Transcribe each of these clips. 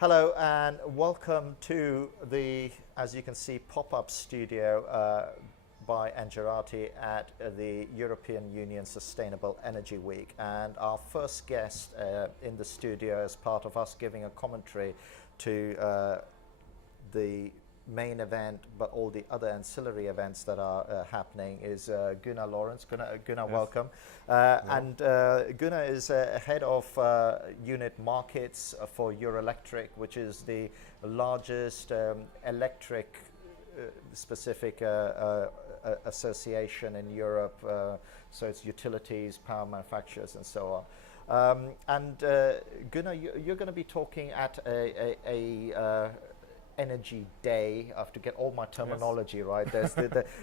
Hello and welcome to the, as you can see, pop-up studio by Engerati at the European Union Sustainable Energy Week. And our first guest in the studio, as part of us giving a commentary to the main event, but all the other ancillary events that are happening, is Gunnar Lorenz. Gunnar, yes. Welcome. And Gunnar is head of unit markets for Eurelectric, which is the largest electric specific association in Europe. So it's utilities, power manufacturers, and so on. Gunnar, you're going to be talking at a Energy Day. I have to get all my terminology yes. right.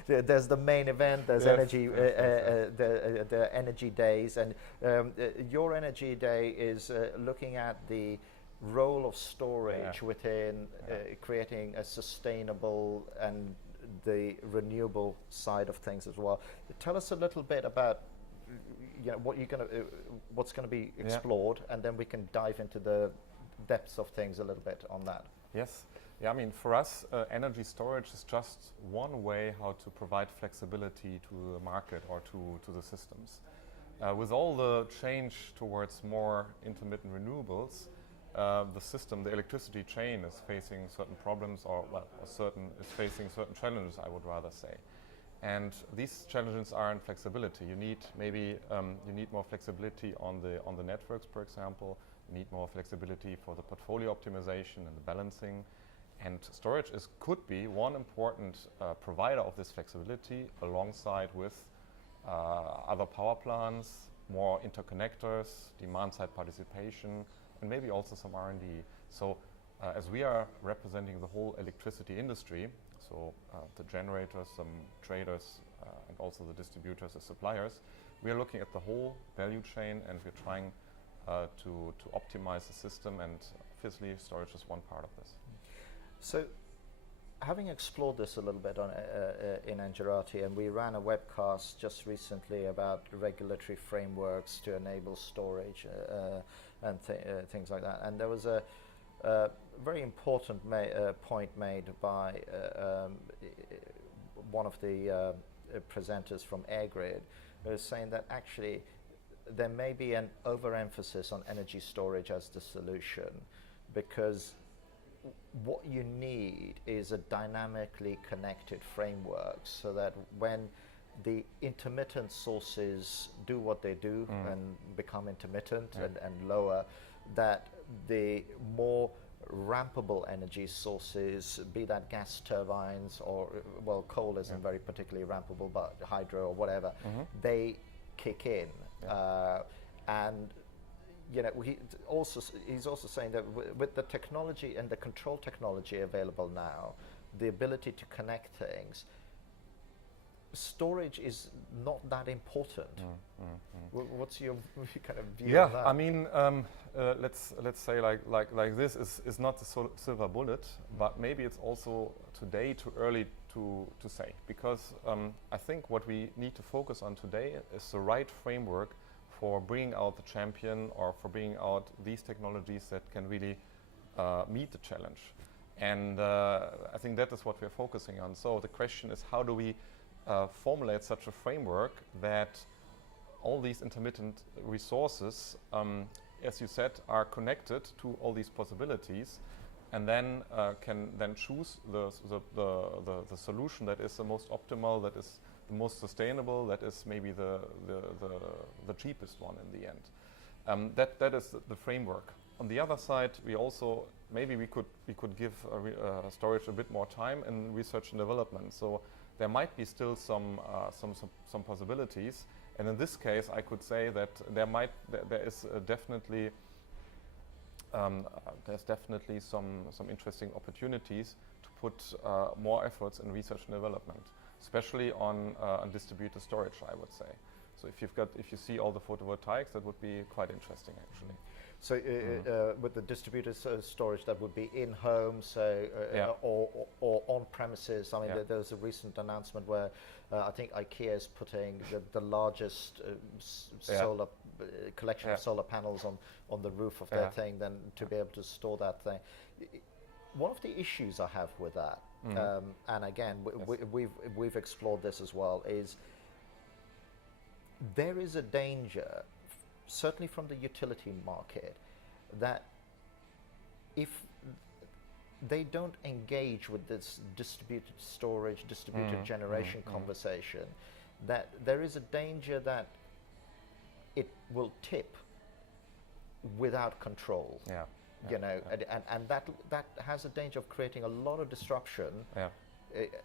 There's the main event. There's yes. energy, the Energy Days, and your Energy Day is looking at the role of storage within creating a sustainable and the renewable side of things as well. Tell us a little bit about what you're going to, what's going to be explored, and then we can dive into the depths of things a little bit on that. Yes. Yeah, I mean, for us, energy storage is just one way how to provide flexibility to the market or to the systems. With all the change towards more intermittent renewables, the system, the electricity chain is facing certain problems, or well, is facing certain challenges, I would rather say. And these challenges are in flexibility. You need maybe you need more flexibility on the networks, for example. You need more flexibility for the portfolio optimization and the balancing. And storage could be one important provider of this flexibility, alongside with other power plants, more interconnectors, demand-side participation, and maybe also some R&D. So as we are representing the whole electricity industry, so the generators, some traders, and also the distributors as suppliers, we are looking at the whole value chain, and we're trying to optimize the system, and obviously storage is one part of this. So, having explored this a little bit on, in Engerati, and we ran a webcast just recently about regulatory frameworks to enable storage and things like that. And there was a very important point made by one of the presenters from Offgrid, who was saying that actually there may be an overemphasis on energy storage as the solution, because what you need is a dynamically connected framework, so that when the intermittent sources do what they do and become intermittent and lower, that the more rampable energy sources, be that gas turbines or, well, coal isn't very particularly rampable, but hydro or whatever, they kick in. And he's also saying that with the technology and the control technology available now, the ability to connect things, storage is not that important. What's your kind of view on that? I mean, let's say like this is not the silver bullet, but maybe it's also today too early to say, because I think what we need to focus on today is the right framework for bringing out the champion, or for bringing out these technologies that can really meet the challenge. And I think that is what we're focusing on. So the question is, how do we formulate such a framework that all these intermittent resources, as you said, are connected to all these possibilities, and then can then choose the solution that is the most optimal, that is the most sustainable, that is maybe the cheapest one in the end. That is the framework. On the other side, we also maybe we could give storage a bit more time in research and development. So there might be still some possibilities. And in this case, I could say that there is definitely there's definitely some interesting opportunities to put more efforts in research and development, especially on distributed storage, I would say. So if you see all the photovoltaics, that would be quite interesting, actually. So with the distributed storage, that would be in home, so or on premises. I mean, there was a recent announcement where I think IKEA is putting the largest solar collection of solar panels on the roof of their thing than to be able to store that thing. One of the issues I have with that, and again, we've explored this as well, is there is a danger, certainly from the utility market, that if they don't engage with this distributed storage, distributed generation conversation, that there is a danger that it will tip without control. You know, and that has a danger of creating a lot of disruption.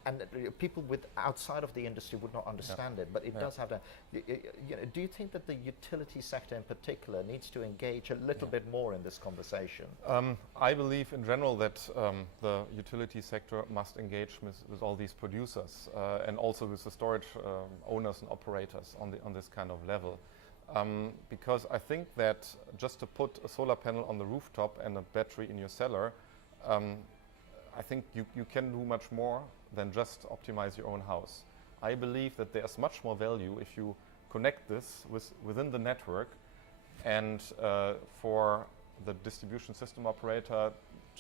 And people with outside of the industry would not understand it, but it does have that. You know, do you think that the utility sector in particular needs to engage a little bit more in this conversation? I believe in general that the utility sector must engage with all these producers and also with the storage owners and operators on this kind of level. Because I think that just to put a solar panel on the rooftop and a battery in your cellar, I think you can do much more than just optimize your own house. I believe that there's much more value if you connect this within the network, and for the distribution system operator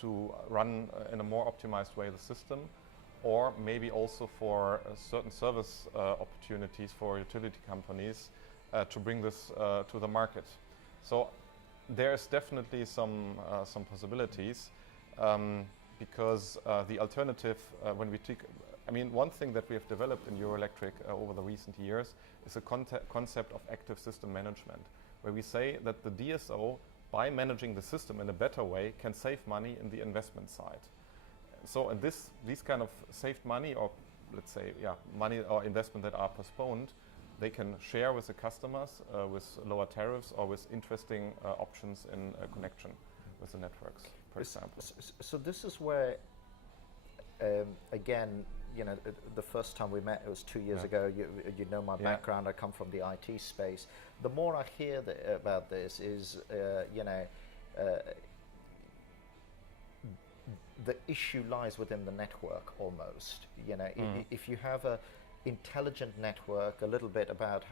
to run in a more optimized way the system, or maybe also for certain service opportunities for utility companies to bring this to the market. So there's definitely some possibilities. Because the alternative, when we take, I mean, one thing that we have developed in Eurelectric over the recent years is a concept of active system management, where we say that the DSO, by managing the system in a better way, can save money in the investment side. So, and these kind of saved money, or let's say, money or investment that are postponed, they can share with the customers with lower tariffs or with interesting options in connection with the networks, for example. So this is where, again, you know, the first time we met, it was 2 years ago. You know my background. I come from the IT space. The more I hear about this is, you know, the issue lies within the network almost. You know, if you have a intelligent network, a little bit about,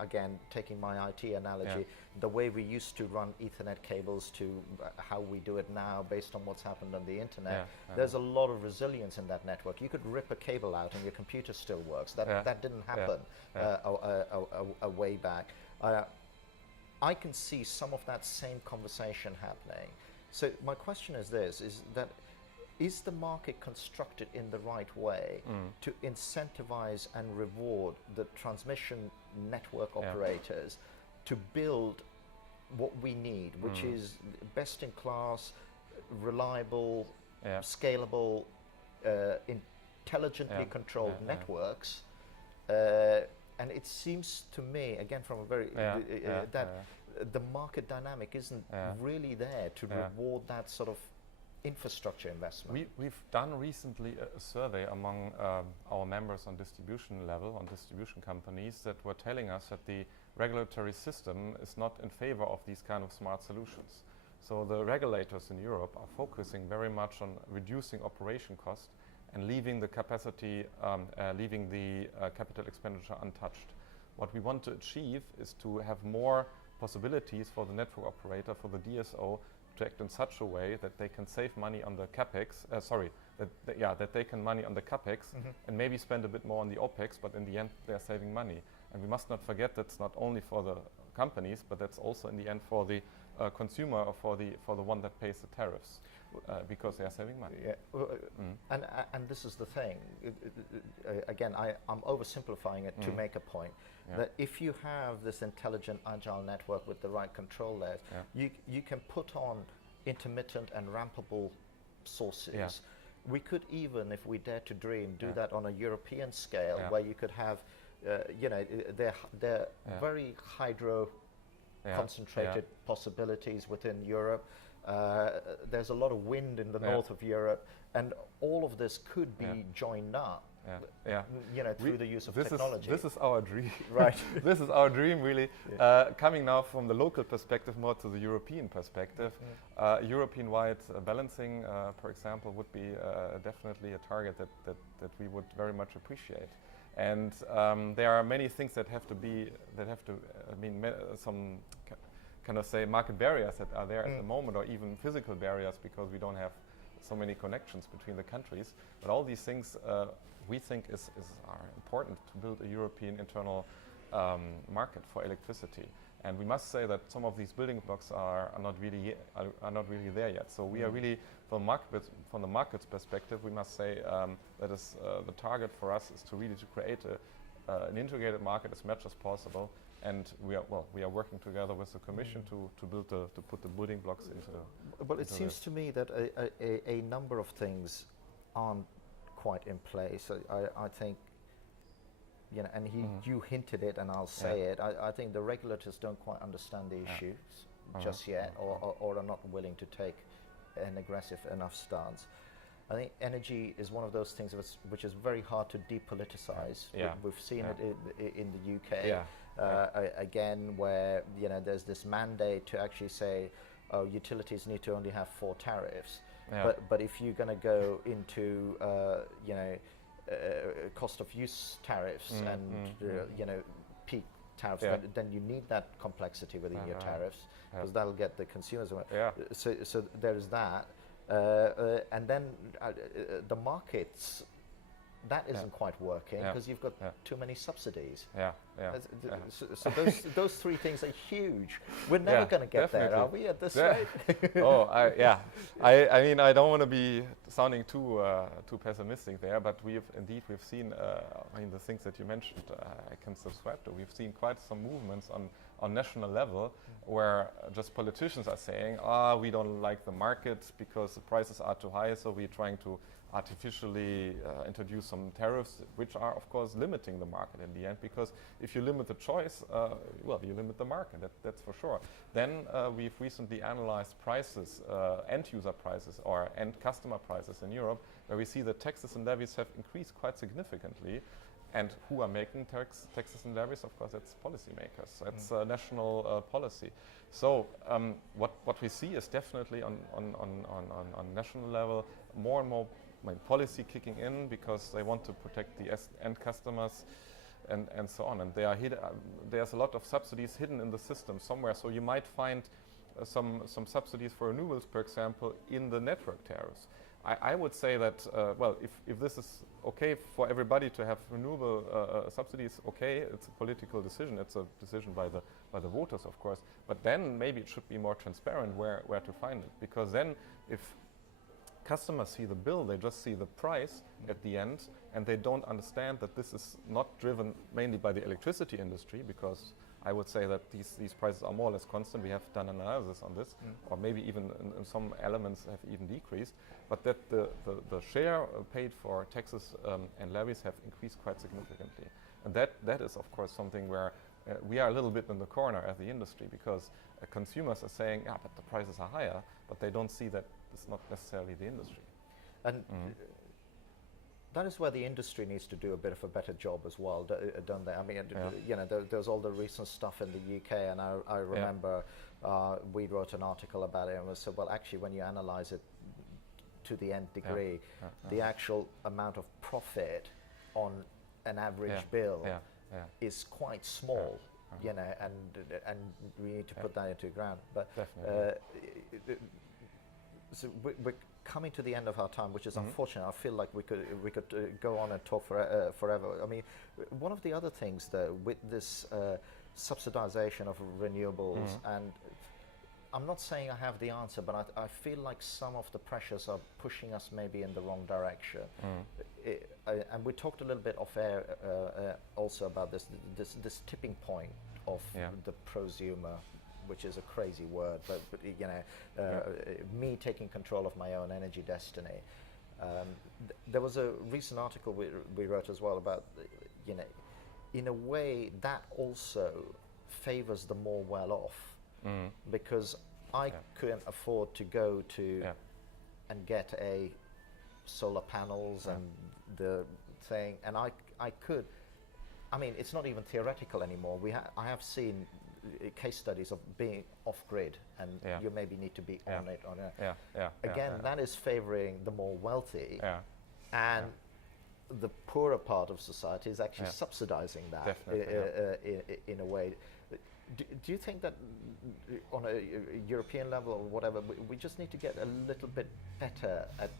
again, taking my IT analogy, the way we used to run Ethernet cables to how we do it now based on what's happened on the internet, there's a lot of resilience in that network. You could rip a cable out and your computer still works. That didn't happen a way back. I can see some of that same conversation happening. So my question is this, is the market constructed in the right way to incentivize and reward the transmission network operators to build what we need, which is best in class, reliable, scalable, intelligently controlled networks? And it seems to me, again, from a very, that the market dynamic isn't really there to reward that sort of infrastructure investment. We've done recently a survey among our members on distribution level, on distribution companies, that were telling us that the regulatory system is not in favor of these kind of smart solutions. So the regulators in Europe are focusing very much on reducing operation cost and leaving the capacity, leaving the capital expenditure untouched. What we want to achieve is to have more possibilities for the network operator, for the DSO, to act in such a way that they can save money on the capex. That they can money on the capex and maybe spend a bit more on the opex, but in the end they are saving money. And we must not forget that's not only for the companies, but that's also in the end for the consumer, or for the one that pays the tariffs, because they are saving money. And this is the thing. Again, I'm oversimplifying it to make a point. That if you have this intelligent, agile network with the right control layers, you can put on intermittent and rampable sources. We could even, if we dare to dream, do that on a European scale, where you could have, you know, they're very hydro concentrated possibilities within Europe. There's a lot of wind in the north of Europe, and all of this could be joined up. You know, through the use of technology. This is our dream. Right. This is our dream, really. Coming now from the local perspective more to the European perspective. European-wide balancing, for example, would be definitely a target that we would very much appreciate. And there are many things that have to be, some kind of say market barriers that are there at the moment, or even physical barriers because we don't have so many connections between the countries. But all these things we think are important to build a European internal market for electricity. And we must say that some of these building blocks are not really there yet. So we are really, from the market's perspective, we must say that is the target for us is to really create an integrated market as much as possible. And we are working together with the Commission to put the building blocks into. Well, it seems to me that a number of things aren't quite in place. I think, you know, and you hinted it, and I'll say it. I think the regulators don't quite understand the issues just yet, or are not willing to take an aggressive enough stance. I think energy is one of those things which is very hard to depoliticize. We've seen it in the UK. Again, where, you know, there's this mandate to actually say, oh, utilities need to only have 4 tariffs. But if you're going to go into you know, cost of use tariffs and you know, peak tariffs, then you need that complexity within your tariffs, because that'll get the consumers. So there's that, and then the markets. That isn't quite working because you've got too many subsidies. So those 3 things are huge. We're never going to get there, are we, at this rate? I mean, I don't want to be sounding too pessimistic there, but we've seen. I mean, the things that you mentioned, I can subscribe to. We've seen quite some movements on national level where just politicians are saying, we don't like the markets because the prices are too high, so we're trying to artificially introduce some tariffs, which are of course limiting the market in the end, because if you limit the choice, you limit the market, that's for sure. Then we've recently analyzed prices, end user prices or end customer prices in Europe, where we see that taxes and levies have increased quite significantly. And who are making taxes and levies? Of course, it's policymakers. That's national policy. So what we see is definitely on national level more and more policy kicking in, because they want to protect the end customers and so on. And there's a lot of subsidies hidden in the system somewhere. So you might find some subsidies for renewables, for example, in the network tariffs. I would say that, if this is okay for everybody to have renewable subsidies, okay, it's a political decision. It's a decision by the voters, of course. But then maybe it should be more transparent where to find it. Because then if customers see the bill, they just see the price at the end, and they don't understand that this is not driven mainly by the electricity industry, because I would say that these prices are more or less constant. We have done an analysis on this, or maybe even in some elements have even decreased, but that the share paid for taxes and levies have increased quite significantly. And that is, of course, something where we are a little bit in the corner as the industry, because consumers are saying, but the prices are higher, but they don't see that it's not necessarily the industry. And that is where the industry needs to do a bit of a better job as well, don't they? I mean, you know, there's all the recent stuff in the UK, and I remember we wrote an article about it, and we said, well, actually, when you analyze it to the nth degree, the actual amount of profit on an average bill is quite small. You know, and we need to put that into ground. But so we're coming to the end of our time, which is unfortunate. I feel like we could go on and talk forever. I mean, one of the other things, though, with this subsidization of renewables, and I'm not saying I have the answer, but I feel like some of the pressures are pushing us maybe in the wrong direction. And we talked a little bit off air also about this tipping point of the prosumer, which is a crazy word, but you know, me taking control of my own energy destiny. There was a recent article we wrote as well about, you know, in a way that also favors the more well-off, because I couldn't afford to go to and get a solar panels and the thing, and I could. I mean, it's not even theoretical anymore. I have seen case studies of being off-grid, and you maybe need to be on it. Again, that is favoring the more wealthy, and the poorer part of society is actually subsidizing that in a way. Do you think that on a European level or whatever, we just need to get a little bit better at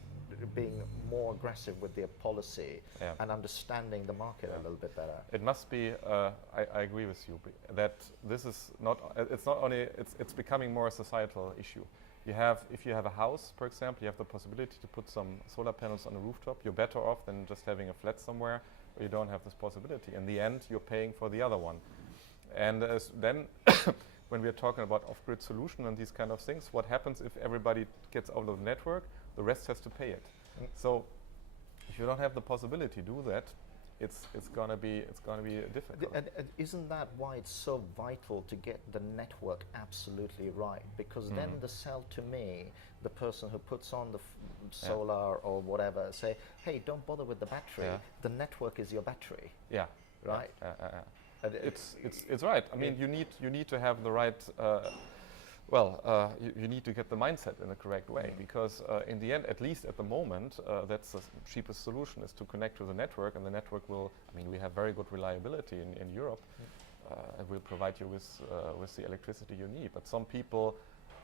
being more aggressive with their policy and understanding the market a little bit better? It must be. I agree with you that this is not. It's not only. It's becoming more a societal issue. If you have a house, for example, you have the possibility to put some solar panels on the rooftop. You're better off than just having a flat somewhere where you don't have this possibility. In the end, you're paying for the other one. And then, when we are talking about off-grid solution and these kind of things, what happens if everybody gets out of the network? The rest has to pay it. So, if you don't have the possibility to do that, it's gonna be difficult. And isn't that why it's so vital to get the network absolutely right? Because then the cell, to me, the person who puts on the solar or whatever, say, hey, don't bother with the battery. The network is your battery. Yeah. Right. It's right. I mean, you need to have the right. You need to get the mindset in the correct way, because in the end, at least at the moment, that's the cheapest solution, is to connect to the network, and the network will. I mean, we have very good reliability in Europe. It will provide you with the electricity you need. But some people,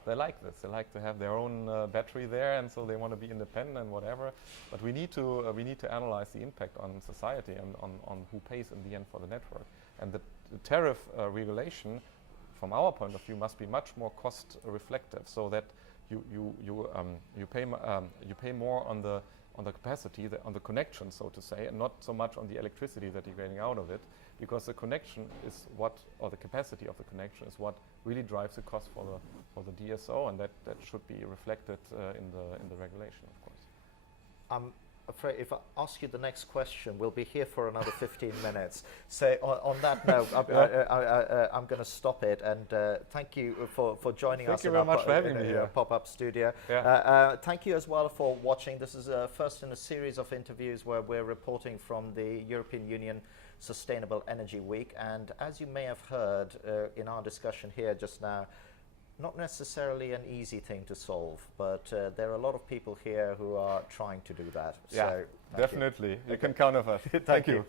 they like this. They like to have their own battery there, and so they want to be independent and whatever. But we need to analyze the impact on society and on who pays in the end for the network. And the tariff regulation, from our point of view, must be much more cost reflective, so that you pay more on the capacity, on the connection, so to say, and not so much on the electricity that you're getting out of it, because the connection is or the capacity of the connection is what really drives the cost for the DSO, and that should be reflected in the regulation, of course. I'm afraid if I ask you the next question, we'll be here for another 15 minutes. So on that note, I'm going to stop it, and thank you for joining us. Thank you very much for having me here. Pop-up studio. Thank you as well for watching. This is first in a series of interviews where we're reporting from the European Union Sustainable Energy Week, and as you may have heard in our discussion here just now, not necessarily an easy thing to solve, but there are a lot of people here who are trying to do that. Yeah, so definitely. You can count on us. Thank you.